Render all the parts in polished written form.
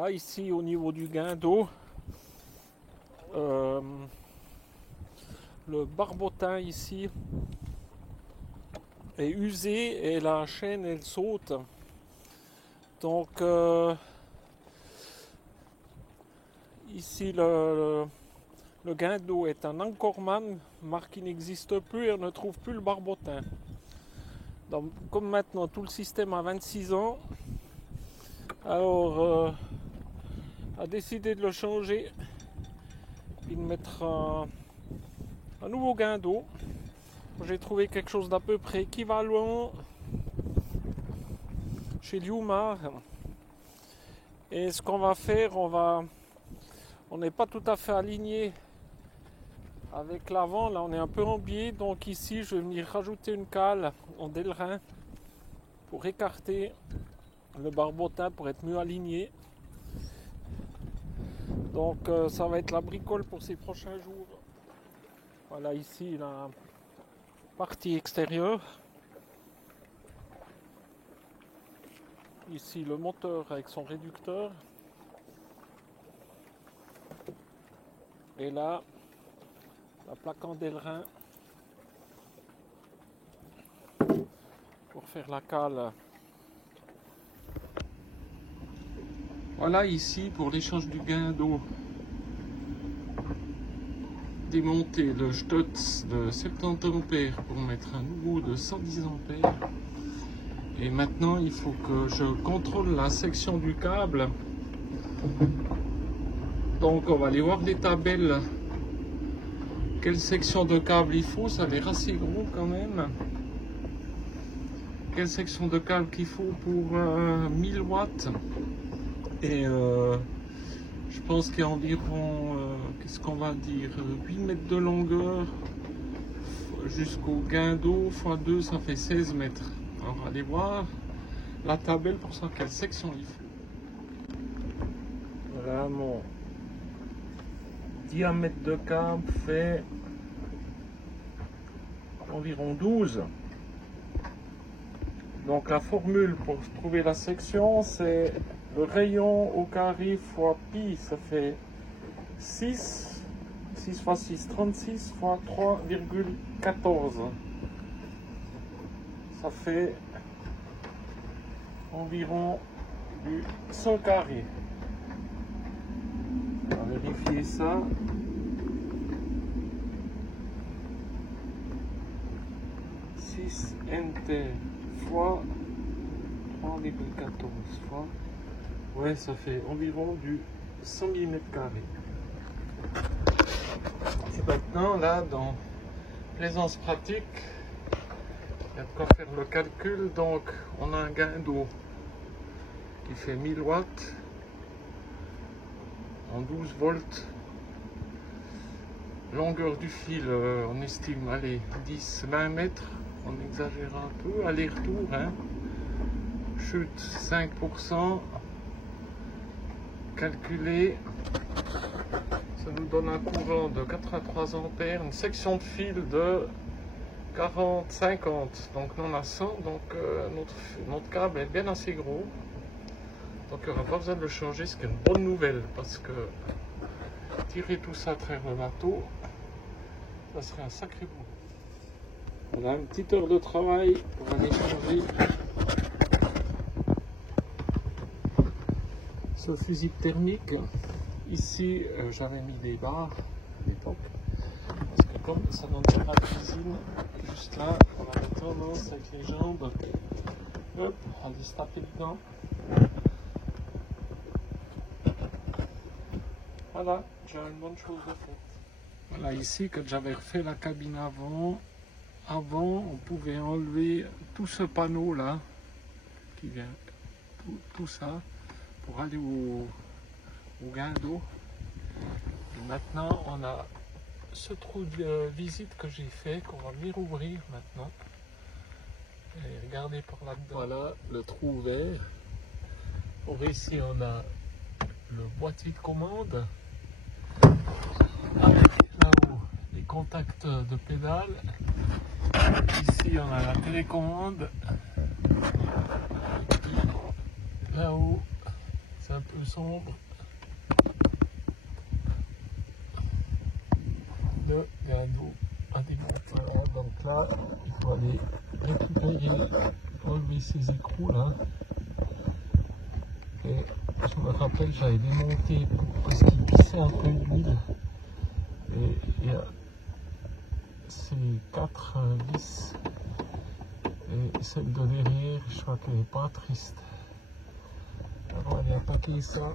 Là, ici, au niveau du gain d'eau, le barbotin ici est usé et la chaîne, elle saute. Donc, ici, le gain d'eau est un Anchorman, marque qui n'existe plus et on ne trouve plus le barbotin. Donc, comme maintenant tout le système a 26 ans, alors a décidé de le changer et de mettre un nouveau gain d'eau. J'ai trouvé quelque chose d'à peu près équivalent chez Liumar. Et ce qu'on va faire, on n'est pas tout à fait aligné avec l'avant, là on est un peu en biais, donc ici je vais venir rajouter une cale en Delrin pour écarter le barbotin pour être mieux aligné. Donc ça va être la bricole pour ces prochains jours. Voilà ici la partie extérieure. Ici le moteur avec son réducteur. Et là, la plaque en Delrin pour faire la cale. Voilà ici pour l'échange du gain d'eau. Démonter le Stutz de 70 ampères pour mettre un nouveau de 110 ampères. Et maintenant il faut que je contrôle la section du câble. Donc on va aller voir les tabelles. Quelle section de câble il faut, ça a l'air assez gros quand même. Quelle section de câble qu'il faut pour 1000 watts. Et je pense qu'il y a environ, qu'est-ce qu'on va dire, 8 mètres de longueur jusqu'au gain d'eau x2, ça fait 16 mètres. Alors on va aller voir la tabelle pour savoir quelle section il faut. Voilà, mon diamètre de câble fait environ 12. Donc la formule pour trouver la section, c'est le rayon au carré fois pi, ça fait 6 fois 6, 36 fois 3,14. Ça fait environ du 100 carré. On va vérifier ça. NT fois 3,14 fois. Ouais, ça fait environ du 100 mm². Et maintenant, là, dans Plaisance pratique, il y a de quoi faire le calcul. Donc, on a un gain d'eau qui fait 1000 watts en 12 volts. Longueur du fil, on estime, allez, 10-20 mètres. On exagère un peu. Aller-retour, hein. Chute 5%. Calculé. Ça nous donne un courant de 83 ampères. Une section de fil de 40-50. Donc nous on a 100. Donc notre câble est bien assez gros. Donc il n'y aura pas besoin de le changer. Ce qui est une bonne nouvelle. Parce que tirer tout ça à travers le bateau, ça serait un sacré boulot. On a une petite heure de travail pour aller changer ce fusible thermique. Ici, j'avais mis des barres à l'époque. Parce que comme ça n'en est pas de cuisine, juste là, on avait tendance avec les jambes, hop, à aller se taper dedans. Voilà, j'ai une bonne chose de faite. Voilà ici, quand j'avais refait la cabine avant, on pouvait enlever tout ce panneau là, qui vient, tout ça, pour aller au gain d'eau. Et maintenant, on a ce trou de visite que j'ai fait, qu'on va venir ouvrir maintenant. Et regardez par là-dedans. Voilà le trou ouvert. Pour ici, on a le boîtier de commande. Avec là-haut les contacts de pédale. Ici on a la télécommande. Là-haut c'est un un peu sombre. Le guindeau a des montants. Donc là, il faut aller récupérer, enlever ces écrous là. Et je me rappelle, j'avais démonté parce qu'il pissait un peu d'huile. Et il y a ces 4 vis. Et celle de derrière, je crois qu'elle n'est pas triste. Alors on va aller attaquer ça.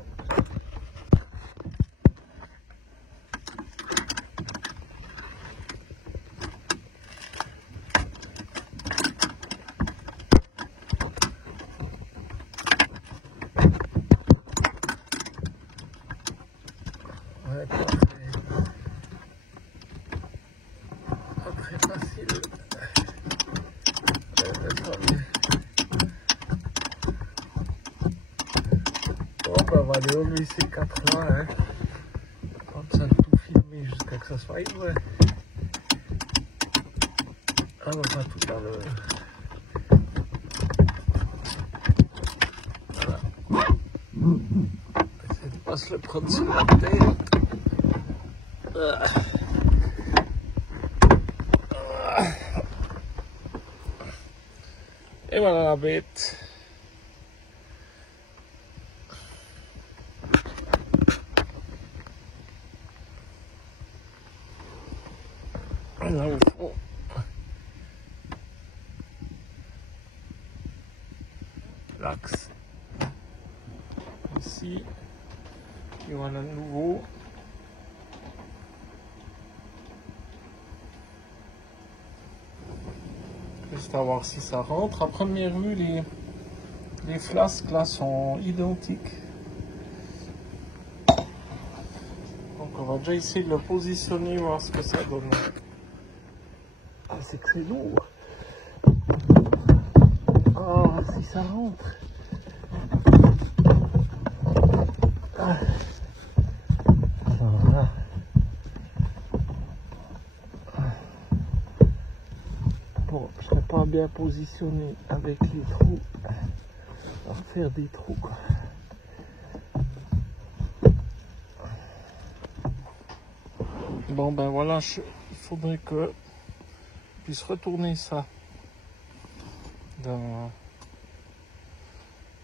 Ouais, pas très facile. On va aller enlever ces 4 là, hein. Comme ça, tout filmer jusqu'à que ça soit vrai. Ah, on va tout à l'heure. Voilà. Essayez de pas se le prendre sur la tête. Et voilà la bête. Là au fond. L'axe. Ici. Et voilà de nouveau. Juste à voir si ça rentre. À première vue, les flasques là sont identiques. Donc on va déjà essayer de le positionner, voir ce que ça donne. Ah, c'est que c'est lourd. Oh, si ça rentre. Ah. Voilà. Bon, je ne serais pas bien positionné avec les trous. On va faire des trous, quoi. Bon ben voilà, il faudrait que je puisse retourner ça d'un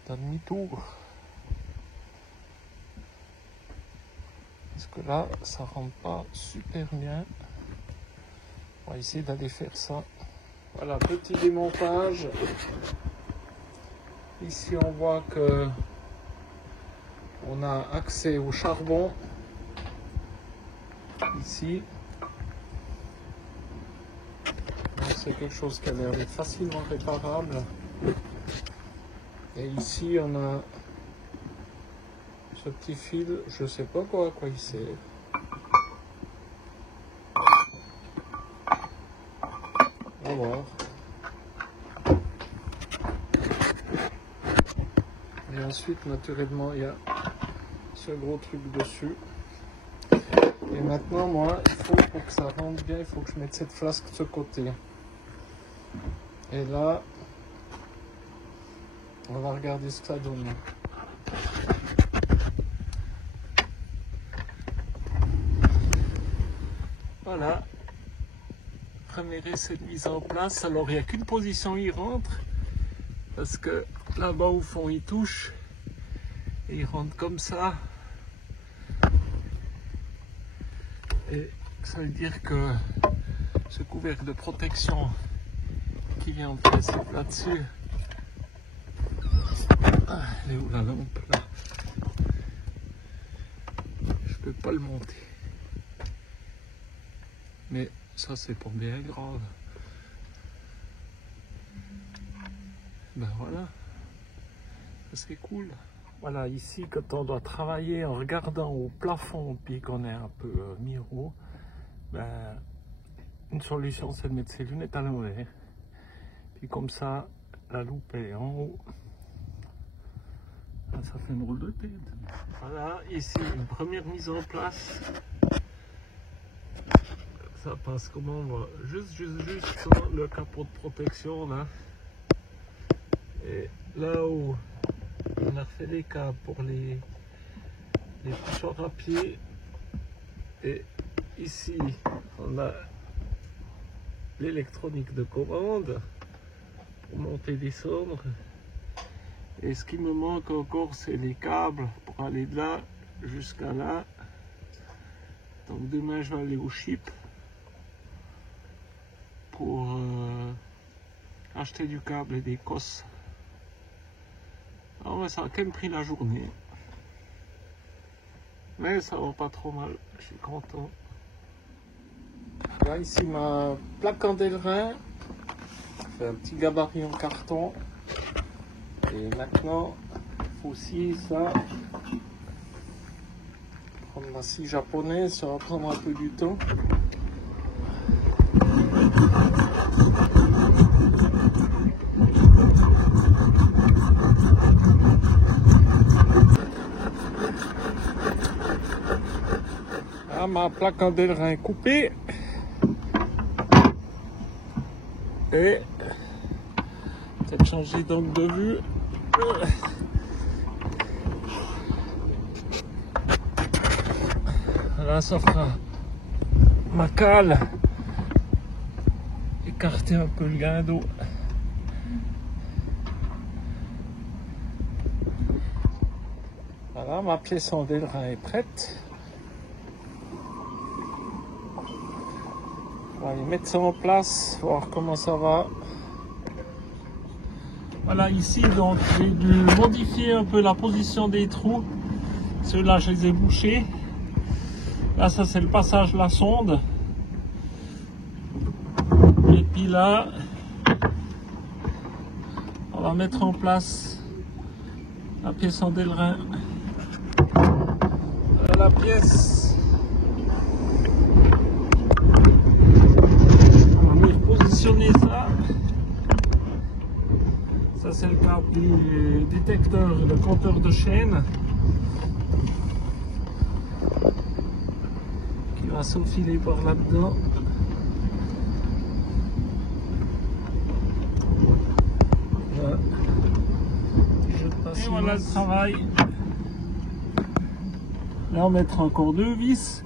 demi-tour. Parce que là, ça rentre pas super bien. On va essayer d'aller faire ça. Voilà, petit démontage. Ici, on voit que on a accès au charbon. Ici. C'est quelque chose qui a l'air d'être facilement réparable. Et ici, on a ce petit fil, je sais pas à quoi il sert. On va voir. Et ensuite, naturellement, il y a ce gros truc dessus. Et maintenant, moi, il faut pour que ça rentre bien, il faut que je mette cette flasque de ce côté. Et là, on va regarder ce que ça donne. Voilà. Premier essai de mise en place. Alors, il n'y a qu'une position où il rentre. Parce que là-bas, au fond, il touche. Et il rentre comme ça. Et ça veut dire que ce couvercle de protection qui vient en principe là-dessus. Ah, elle est où la lampe là? Je peux pas le monter. Mais ça c'est pas bien grave. Ben voilà. Ça c'est cool. Voilà, ici quand on doit travailler en regardant au plafond puis qu'on est un peu mi-haut, ben, une solution c'est de mettre ses lunettes à l'envers. Puis comme ça, la loupe est en haut. Ça fait une drôle de tête. Voilà, ici une première mise en place. Ça passe comment on voit juste sur le capot de protection là. Et là où on a fait les câbles pour les les poussoirs à pied. Et ici, on a l'électronique de commande pour monter, descendre. Et ce qui me manque encore, c'est les câbles pour aller de là jusqu'à là. Donc demain, je vais aller au Chip pour acheter du câble et des cosses. Alors, ça a quand même pris la journée. Mais ça va pas trop mal, je suis content. Là, ici, ma plaque en Delrin. C'est un petit gabarit en carton. Et maintenant, il faut scier ça. Prendre la scie japonaise, ça va prendre un peu du temps. Là, ma plaque en Delrin coupée. Et peut-être changer d'angle de vue. Là, ça fera ma cale, écarter un peu le guindeau. Voilà, ma pièce en Delrin est prête. On va aller mettre ça en place, voir comment ça va. Voilà, ici, donc, j'ai dû modifier un peu la position des trous. Ceux-là, je les ai bouchés. Là, ça, c'est le passage de la sonde. Et puis là, on va mettre en place la pièce en Delrin. Voilà la pièce. On va venir positionner ça. Ça, c'est le câble du détecteur, le compteur de chaîne. Qui va s'enfiler par là-dedans. Voilà. Et voilà le travail. Là, on mettra encore 2 vis.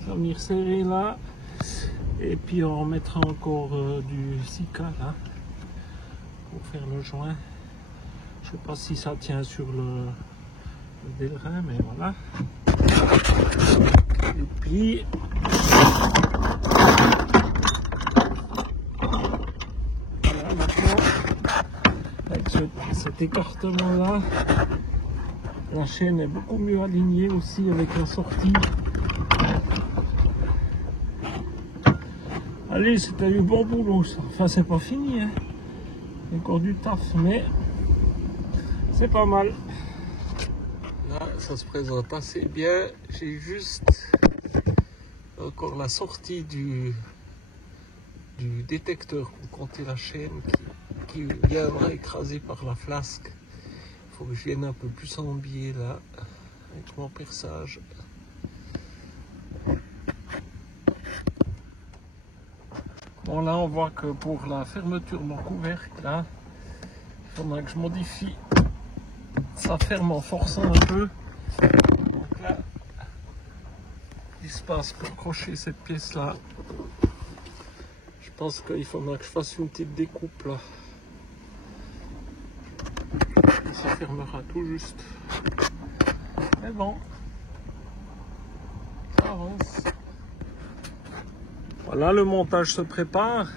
Ça va venir serrer là. Et puis on mettra encore du Sika là. Pour faire le joint. Je sais pas si ça tient sur le Delrin, mais voilà. Et puis voilà, maintenant avec cet écartement là, la chaîne est beaucoup mieux alignée aussi avec la sortie. Allez, c'était du bon boulot ça. Enfin, c'est pas fini, hein. Il y a encore du taf, mais c'est pas mal. Là, ça se présente assez bien. J'ai juste encore la sortie du détecteur pour compter la chaîne qui viendra écraser par la flasque. Il faut que je vienne un peu plus en biais là, avec mon perçage. Bon, là, on voit que pour la fermeture de mon couvercle, là, il faudra que je modifie. Ça ferme en forçant un peu. Donc là, il se passe pour crocher cette pièce là. Je pense qu'il faudra que je fasse une petite découpe là. Et ça fermera tout juste. Mais bon, ça avance. Voilà, le montage se prépare.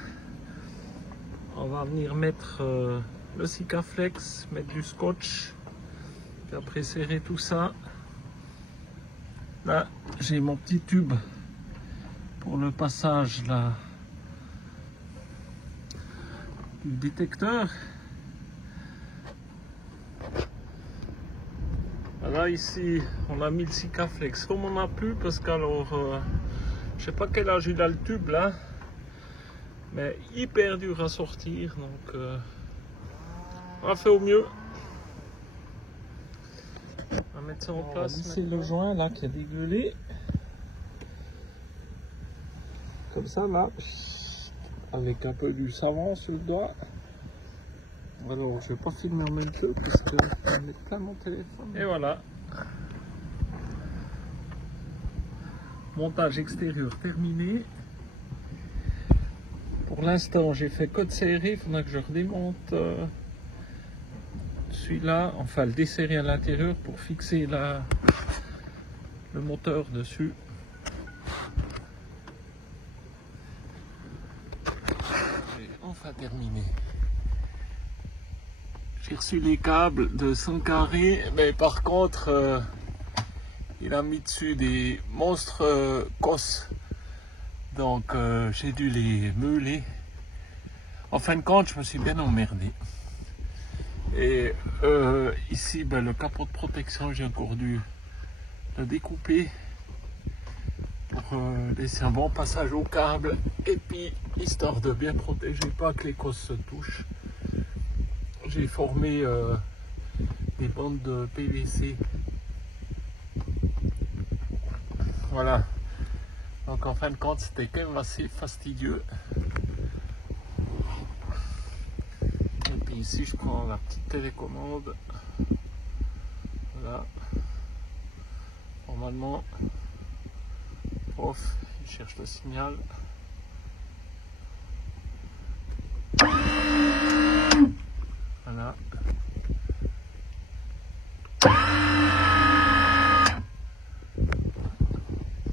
On va venir mettre le Sikaflex, mettre du scotch. Puis après serrer tout ça. Là, j'ai mon petit tube pour le passage là, du détecteur. Voilà, ici, on a mis le Sikaflex comme on n'a plus parce qu'alors, je sais pas quel âge il a le tube là, mais hyper dur à sortir, donc on a fait au mieux. On va mettre ça en place. C'est le joint là qui est dégueulé. Comme ça là, avec un peu du savon sur le doigt. Alors je vais pas filmer en même temps parce que je vais mettre plein mon téléphone. Et voilà, Montage extérieur terminé. Pour l'instant, j'ai fait code serré. Il faudra que je redémonte celui-là, enfin le desserrer à l'intérieur pour fixer le moteur dessus. J'ai enfin terminé. J'ai reçu les câbles de 100 carrés, mais par contre, il a mis dessus des monstres cosses. Donc j'ai dû les meuler. En fin de compte, je me suis bien emmerdé. Et ici, ben, le capot de protection, j'ai encore dû le découper pour laisser un bon passage au câble. Et puis, histoire de bien protéger, pas que les cosses se touchent, j'ai formé des bandes de PVC. Voilà. Donc en fin de compte, c'était quand même assez fastidieux. Et puis ici, je prends la petite télécommande. Voilà. Normalement, off, il cherche le signal. Voilà.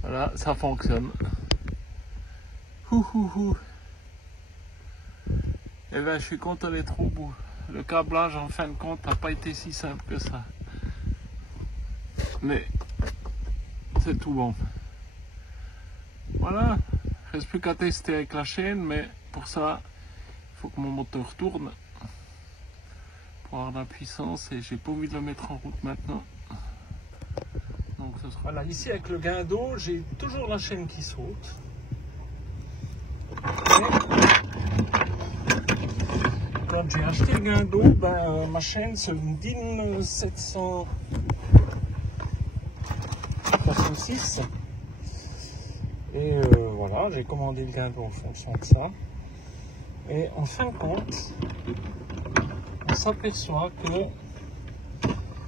Voilà, ça fonctionne. Et ben, je suis content d'être au bout. Le câblage, en fin de compte, n'a pas été si simple que ça. Mais c'est tout bon. Voilà, il ne reste plus qu'à tester avec la chaîne, mais pour ça, il faut que mon moteur tourne pour avoir de la puissance et j'ai pas envie de le mettre en route maintenant. Donc ce sera... Voilà, ici avec le guindeau, j'ai toujours la chaîne qui saute. Quand j'ai acheté le guindeau, ben, ma chaîne c'est une DIN 766. Et voilà, j'ai commandé le guindeau en fonction de ça. Et en fin de compte, on s'aperçoit que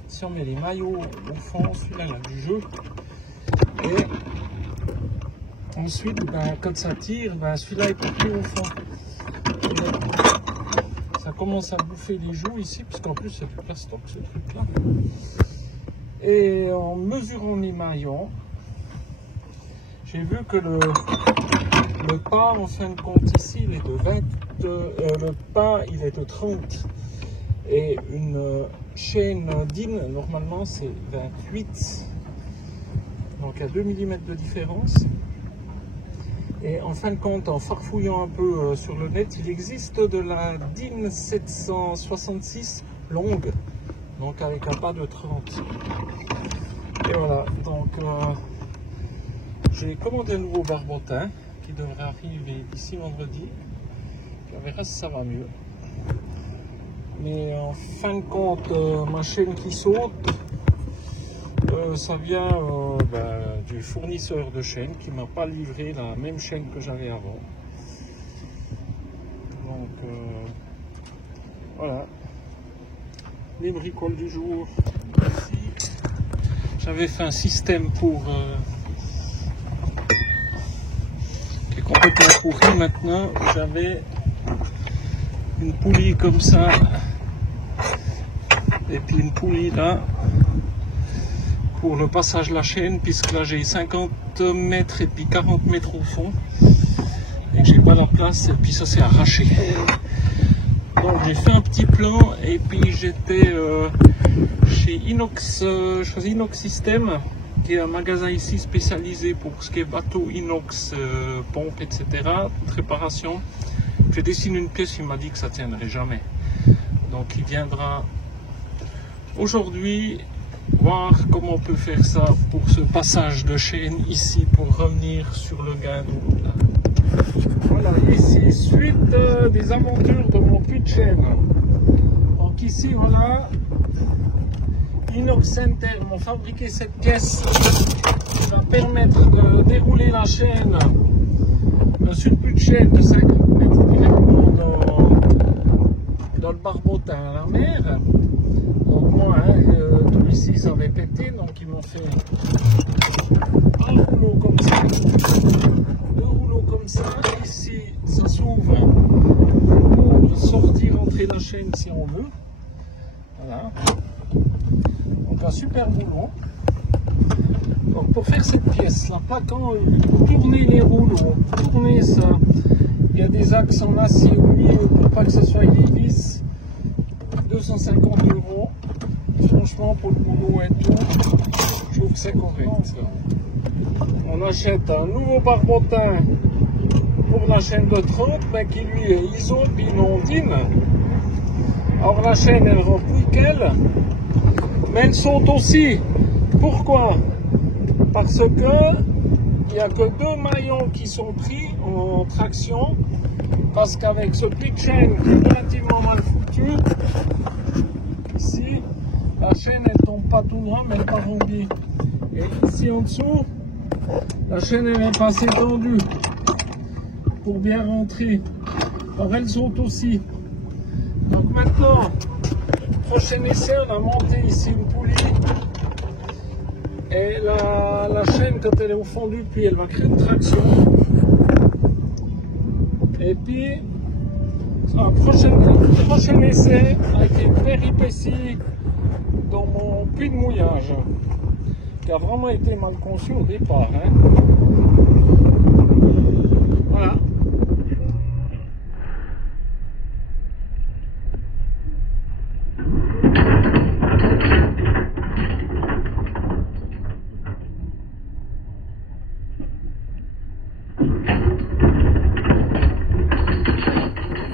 si on met les maillots au fond, celui-là il a du jeu. Et ensuite, ben, quand ça tire, ben, celui-là est pas plus au fond. Et ça commence à bouffer les joues ici, puisqu'en plus c'est plus plastoc ce truc-là. Et en mesurant les maillons, j'ai vu que le pas en fin de compte ici il est de 20, le pas il est de 30 et une chaîne DIN normalement c'est 28, donc il y a 2 mm de différence. Et en fin de compte, en farfouillant un peu sur le net, il existe de la DIN 766 longue, donc avec un pas de 30. Et voilà, donc j'ai commandé un nouveau barbotin qui devrait arriver d'ici vendredi. On verra si ça va mieux. Mais en fin de compte, ma chaîne qui saute, ça vient du fournisseur de chaîne qui m'a pas livré la même chaîne que j'avais avant. Donc voilà, les bricoles du jour. Ici, j'avais fait un système pour qui est complètement pourri maintenant. J'avais une poulie comme ça et puis une poulie là pour le passage de la chaîne, puisque là j'ai 50 mètres et puis 40 mètres au fond et que j'ai pas la place et puis ça s'est arraché. Donc j'ai fait un petit plan et puis j'étais chez Inox, Inox System, qui est un magasin ici spécialisé pour ce qui est bateau inox, pompe, etc. toute réparation. J'ai dessiné une pièce, il m'a dit que ça tiendrait jamais, donc il viendra aujourd'hui voir comment on peut faire ça pour ce passage de chaîne ici pour revenir sur le guindeau. Voilà, ici suite des aventures de mon puits de chaîne. Donc ici voilà, Inox Center m'ont fabriqué cette caisse qui va permettre de dérouler la chaîne sur le puits de chaîne de 50 mètres directement dans le barbotin à la mer. Donc moi, hein. Tout ici ça avait pété, donc ils m'ont fait un rouleau comme ça, deux rouleaux comme ça. Ici ça s'ouvre pour sortir, entrer la chaîne si on veut. Voilà, donc un super boulot. Donc pour faire cette pièce, la plaque en U, pour tourner les rouleaux, tourner ça, il y a des axes en acier au milieu pour pas que ce soit des vis. 250 €. Franchement, pour le boulot et tout, je trouve que c'est correct. On achète un nouveau barbotin pour la chaîne de 30, mais qui lui est ISO puis non-DIN. Alors la chaîne, elle rentre nickel, mais elles sont aussi. Pourquoi? Parce que il n'y a que 2 maillons qui sont pris en traction, parce qu'avec ce pli de chaîne qui est relativement mal foutu, ici, la chaîne elle tombe pas tout droit, mais elle part en biais. Et ici en dessous, la chaîne elle est passée tendue pour bien rentrer. Alors elles sont aussi. Donc maintenant, prochain essai, on va monter ici une poulie. Et la chaîne, quand elle est au fond du puits, elle va créer une traction. Et puis, un prochain essai avec une péripétie dans mon puits de mouillage, qui a vraiment été mal conçu au départ. Hein. Voilà.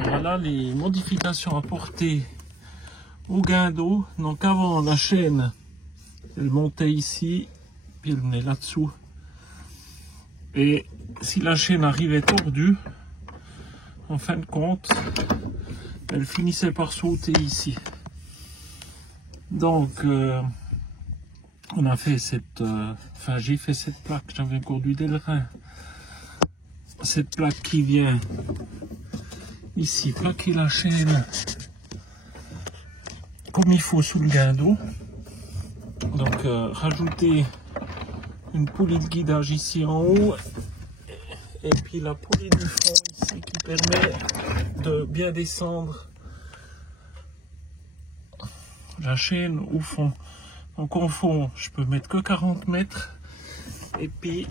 Voilà les modifications apportées au guindeau. Donc avant, la chaîne elle montait ici, puis elle venait là-dessous, et si la chaîne arrivait tordue, en fin de compte elle finissait par sauter ici. Donc on a fait cette enfin j'ai fait cette plaque, j'avais conduit d'ailerin, cette plaque qui vient ici plaquer la chaîne comme il faut sous le guindeau. Donc rajouter une poulie de guidage ici en haut, et puis la poulie du fond ici qui permet de bien descendre la chaîne au fond. Donc au fond je peux mettre que 40 mètres, et puis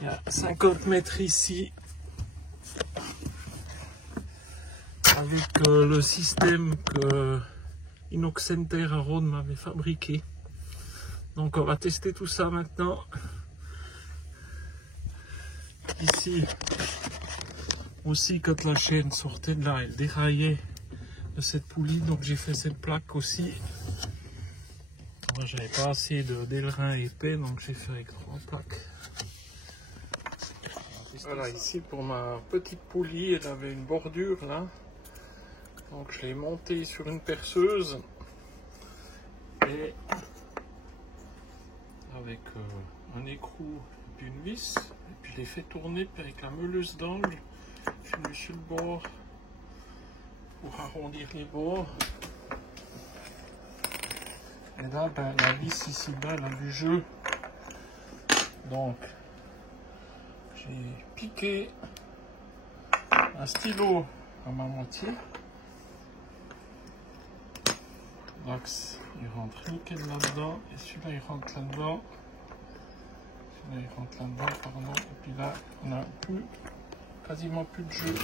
il y a 50 mètres ici avec le système que Inoxenter à Rhône m'avait fabriqué. Donc on va tester tout ça maintenant. Ici aussi, quand la chaîne sortait de là, elle déraillait de cette poulie, donc j'ai fait cette plaque aussi. Moi j'avais pas assez d'ailerin épais, donc j'ai fait avec 3 plaques. Voilà, ici pour ma petite poulie, elle avait une bordure là. Donc je l'ai monté sur une perceuse et avec un écrou et puis une vis, et puis je l'ai fait tourner, puis avec la meuleuse d'angle j'ai mis sur le bord pour arrondir les bords. Et là ben, la vis ici bas elle a du jeu, donc j'ai piqué un stylo à ma moitié. L'axe il rentre nickel là-dedans, et celui-là il rentre là-dedans, celui-là il rentre là-dedans, pardon, et puis là on a quasiment plus de jeu.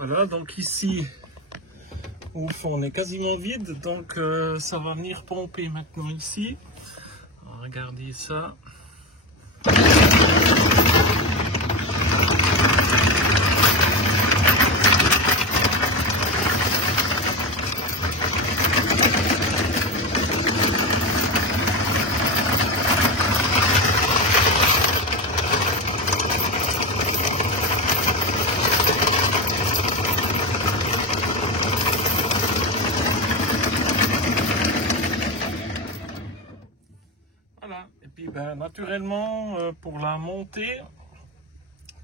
Voilà, donc ici au fond on est quasiment vide, donc ça va venir pomper maintenant ici. Alors, regardez ça. naturellement, pour la montée,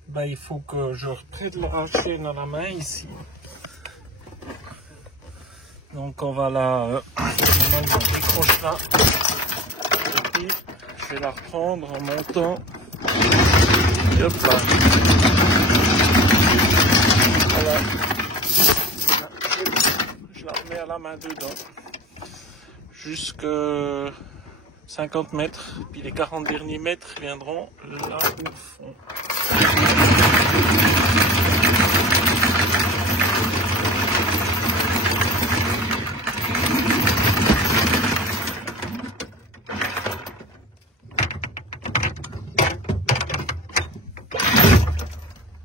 ben, il faut que je reprenne la chaîne à la main ici. Donc on va la maintenant, je décroche là. Et puis je vais la reprendre en montant. Et hop là. Voilà. Je la remets à la main dedans. Jusque 50 mètres. Puis les 40 derniers mètres viendront là au fond.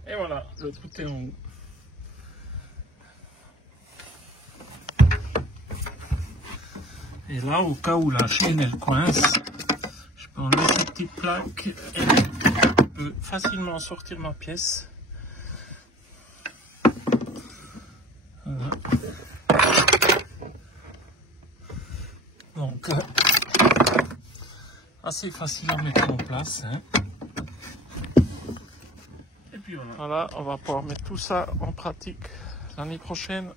Et voilà, le truc est en haut. Et là, au cas où la chaîne elle coince, je peux enlever cette petite plaque et je peux facilement sortir ma pièce. Voilà. Donc, assez facile à mettre en place. Hein. Et puis voilà. Voilà, on va pouvoir mettre tout ça en pratique l'année prochaine.